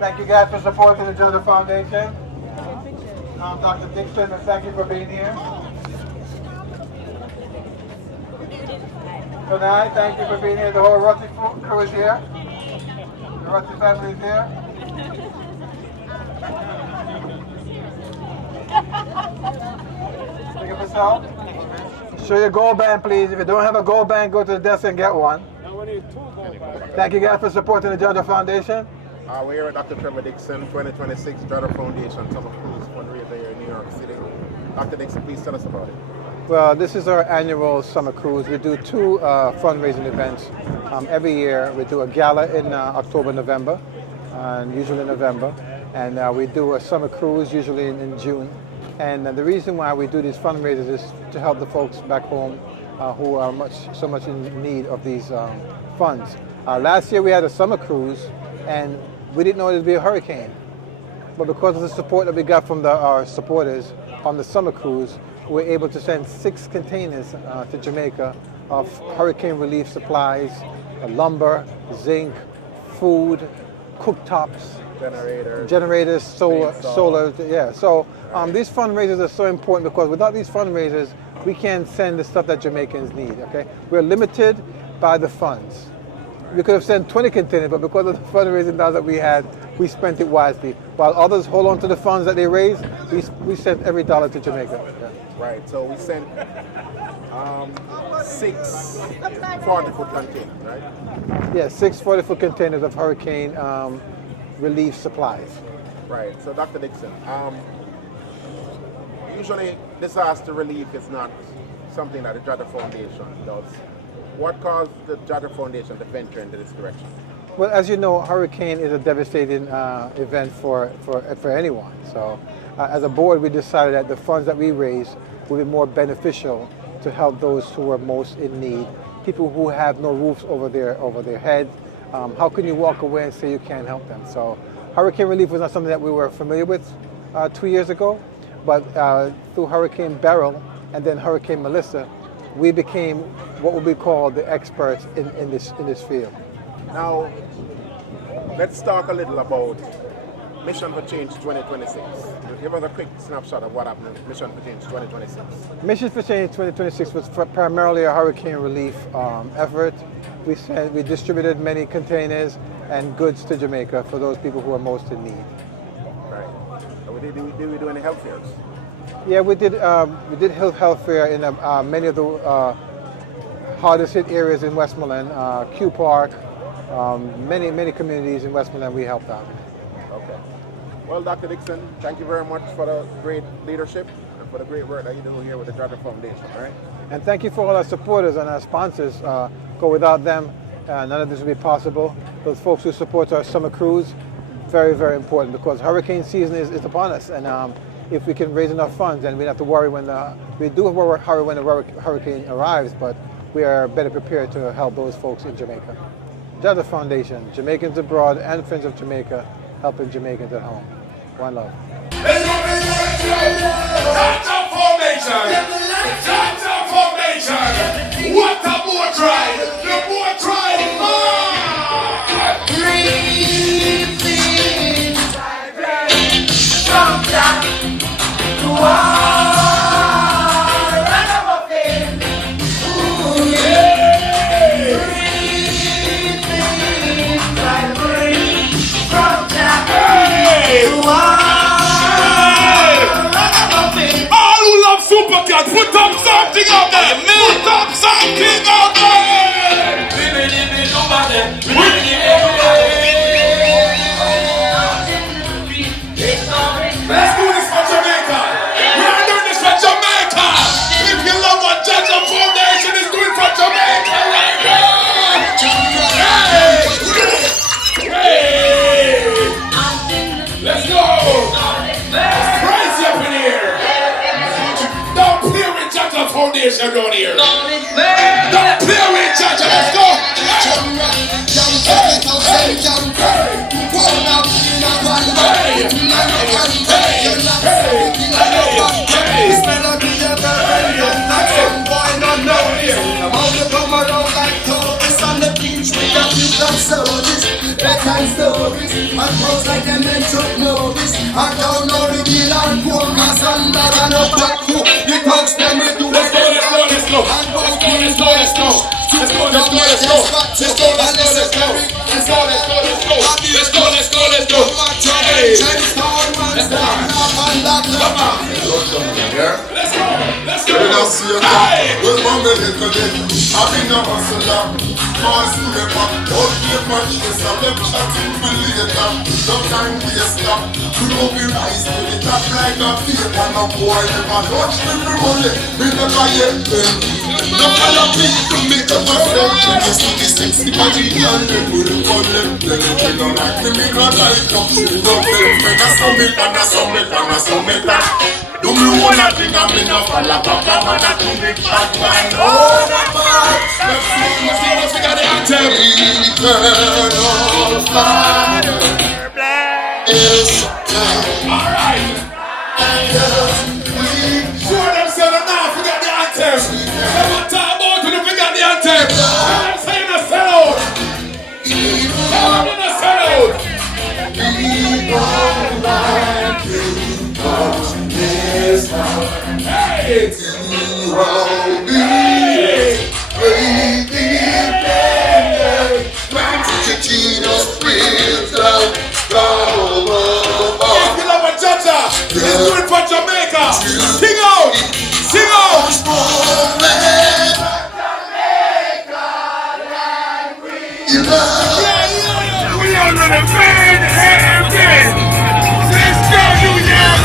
Thank you guys for supporting the JAHJAH Foundation. Dr. Dixon, and thank you for being here. Tonight, thank you for being here. The whole Rutty crew is here. The Rutty family is here. Take it for yourself. Show your gold band, please. If you don't have a gold band, go to the desk and get one. Thank you guys for supporting the JAHJAH Foundation. We're here with Dr. Trevor Dixon, 2026 JAHJAH Foundation Summer Cruise Fundraiser here in New York City. Dr. Dixon, please tell us about it. Well, this is our annual summer cruise. We do two fundraising events every year. We do a gala in October, November, and usually November. And we do a summer cruise usually in June. And the reason why we do these fundraisers is to help the folks back home who are so much in need of these funds. Last year we had a summer cruise, and we didn't know it would be a hurricane. But because of the support that we got from our supporters on the summer cruise, we were able to send 6 containers to Jamaica of hurricane relief supplies, lumber, zinc, food, cooktops, generators, solar. Yeah. So these fundraisers are so important because without these fundraisers, we can't send the stuff that Jamaicans need. Okay, we're limited by the funds. We could have sent 20 containers, but because of the fundraising dollars that we had, we spent it wisely. While others hold on to the funds that they raised, we sent every dollar to Jamaica. Yeah. Right, so we sent 6 40-foot containers, right? Yeah, 6 40-foot containers of hurricane relief supplies. Right, so Dr. Dixon, usually disaster relief is not something that the JAHJAH Foundation does. What caused the JAHJAH Foundation to venture into this direction? Well, as you know, hurricane is a devastating event for anyone. So as a board, we decided that the funds that we raise would be more beneficial to help those who are most in need, people who have no roofs over their head. How can you walk away and say you can't help them? So hurricane relief was not something that we were familiar with 2 years ago, but through Hurricane Beryl and then Hurricane Melissa, we became what would be called the experts in this field. Now, let's talk a little about Mission for Change 2026. Give us a quick snapshot of what happened in Mission for Change 2026. Mission for Change 2026 was primarily a hurricane relief effort. We distributed many containers and goods to Jamaica for those people who are most in need. Right. Did we do any health fairs? Yeah, we did health fair in many of the hardest hit areas in Westmoreland, Q Park, many communities in Westmoreland we helped out. Okay. Well, Dr. Dixon, thank you very much for the great leadership and for the great work that you do here with the JAHJAH Foundation, all right? And thank you for all our supporters and our sponsors. Go without them, none of this would be possible. Those folks who support our summer cruise, very, very important because hurricane season is upon us. And if we can raise enough funds, then we don't have to worry when we do worry when the hurricane arrives, but we are better prepared to help those folks in Jamaica. JAHJAH Foundation, Jamaicans abroad and Friends of Jamaica, helping Jamaicans at home. One love. JAHJAH Foundation! JAHJAH Foundation! What a boat ride! The boat ride! From top to all, run over fame. Ooh, yeah! From top to all who love Supercat, put up something out there! Put up something out there! Let's do this for Jamaica! We're doing this for Jamaica! If you love what JAHJAH Foundation is doing for Jamaica right now! Hey! Let's go! It's crazy up in here! Don't play with JAHJAH Foundation down here! Don't play with JAHJAH! Let's go! Stories, bedtime stories, and clothes like a mental notice. I don't know the deal and poor my son that I know back to. The thugs them we do. Let's go. Let's go. Well, I'm a little bit. I've been a hustler. Cause to the pop. Don't be a punch. Yes, I'm left chatting for later. Sometimes we stop. We know we rise to the top like a fear. And a boy never touch me for money. We never yet them. No follow me to make up a section. Just to the sexy body girl. They put it on them. They don't like me. Me not like them. They don't them. And I saw me. And I saw me. And I saw me. Do me wanna think I'm enough for la papa man to make bad man. Oh, the man. Let's we got the anthem. Eternal Father is All right. Show them say now. We got the anthem. They want to talk about it. We got the anthem. I'm saying a sellout. I'm in a sellout. Hey. If you love a JAHJAH, let's do it for Jamaica. Sing out. Sing out. We are gonna man heaven. Let's go, New York.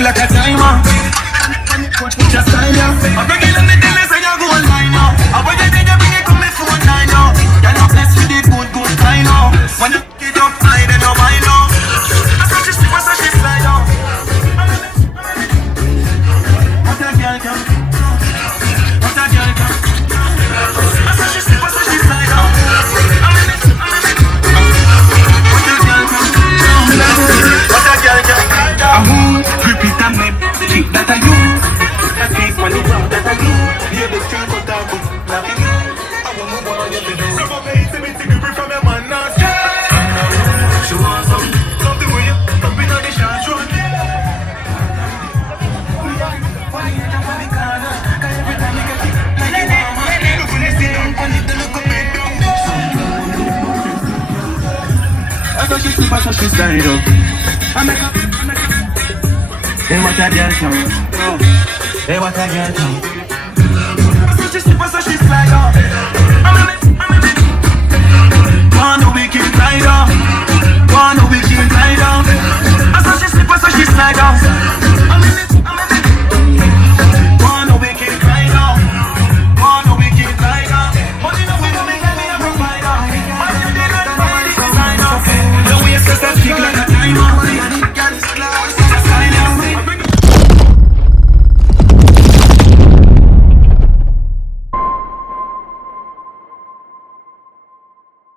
Like a timer, just sign up. I'm breaking on the dealers and you go online now. I want you to bring it come for one night now. You're not blessed with the good time now. When you get up high, then you mind now. I saw she slip, I saw she slide now. What a girl come, what a girl come. I saw she slip, I saw she slide now. What a girl come, what a girl come. Repeat and name, that are you. I think when you want that are you. You're the true but I'm not you. I won't move on your video. Some of me to me take a break from your man now. She wants something with you. Jumping on the shot road. Why you jump on the corner? Cause every time you get it, like you mama. Look when I sit down on it, look up and down. I thought she sleep, I thought she slide up. I make up. Hey, what a girl come. Hey, what a girl come. I saw she slip, I saw she slide up.